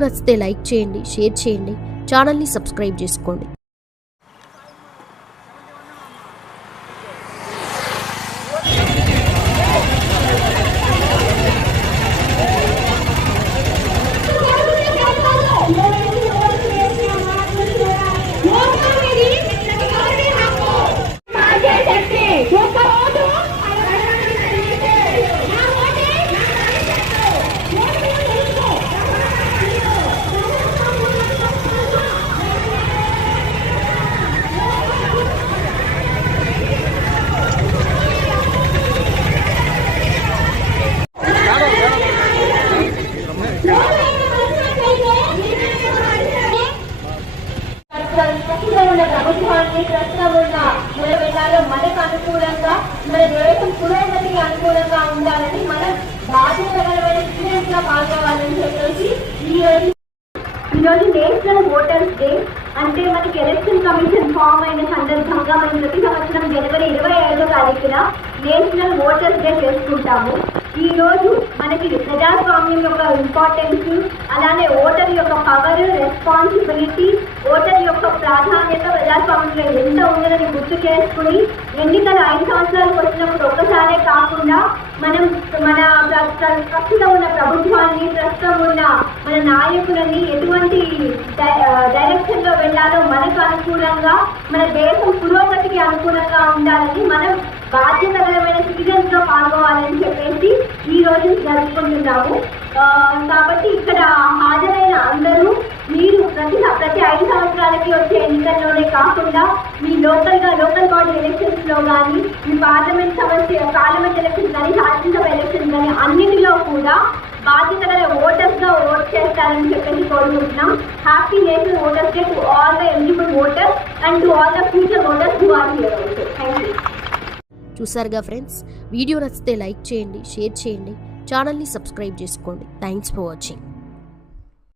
నచ్చితే లైక్ చేయండి, షేర్ చేయండి, ఛానల్ని సబ్స్క్రైబ్ చేసుకోండి. ప్రభుత్వాన్ని ప్రస్తుతం ఉన్న మన జిల్లాలో మనకు అనుకూలంగా మన దేశం పురోగతికి అనుకూలంగా ఉండాలని మనం బాధ్యతకరమైన స్టూడెంట్స్ గా పాల్గొవాలని చెప్పేసి ఈరోజు నేషనల్ ఓటర్స్ డే అంటే మనకి ఎలక్షన్ కమిషన్ ఫామ్ అయిన సందర్భంగా మనం ప్రతి సంవత్సరం జనవరి 25వ తారీఖున నేషనల్ ఓటర్స్ డే చేసుకుంటాము. ఈ రోజు మనకి ప్రజాస్వామ్యం యొక్క ఇంపార్టెన్స్, అలానే ఓటర్ యొక్క పవర్, రెస్పాన్సిబిలిటీ, ఓటర్ యొక్క ప్రాధాన్యత ప్రజాస్వామ్యంలో ఎంత ఉందని గుర్తు చేసుకుని ఎన్నికలు 5 సంవత్సరాలకు వచ్చినప్పుడు ఒక్కసారే కాకుండా మనం మన ప్రస్తుతం ఉన్న ప్రభుత్వాన్ని, ప్రస్తుతం ఉన్న మన నాయకులని ఎటువంటి డైరెక్షన్ లో వెళ్ళాలో మనకు అనుకూలంగా, మన దేశం పురోగతికి అనుకూలంగా ఉండాలని మనం బాధ్యతకరమైన సిటిజన్స్ లో పాల్గొవాలని చెప్పేసి ఈ రోజు జరుపుకుంటున్నాము. కాబట్టి ఇక్కడ హాజరైన అందరూ మీరు ప్రతి 5 సంవత్సరాలకి వచ్చే ఎన్నికల్లోనే కాకుండా మీ లోకల్ బాడీ ఎలక్షన్స్ లో కానీ, మీ పార్లమెంట్ ఎలక్షన్స్ కానీ, శాసనసభ ఎలక్షన్స్ కానీ అన్నిటిలో కూడా బాధ్యతగా ఓటర్స్ గా ఓట్ చేస్తారని చెప్పేసి కోరుకుంటున్నాం. Happy national voters day to all the eligible voters and to all the future voters who are here also. Thank you. చూసారుగా ఫ్రెండ్స్, వీడియో నచ్చితే లైక్ చేయండి, షేర్ చేయండి, ఛానల్ని సబ్స్క్రైబ్ చేసుకోండి. Thanks for watching.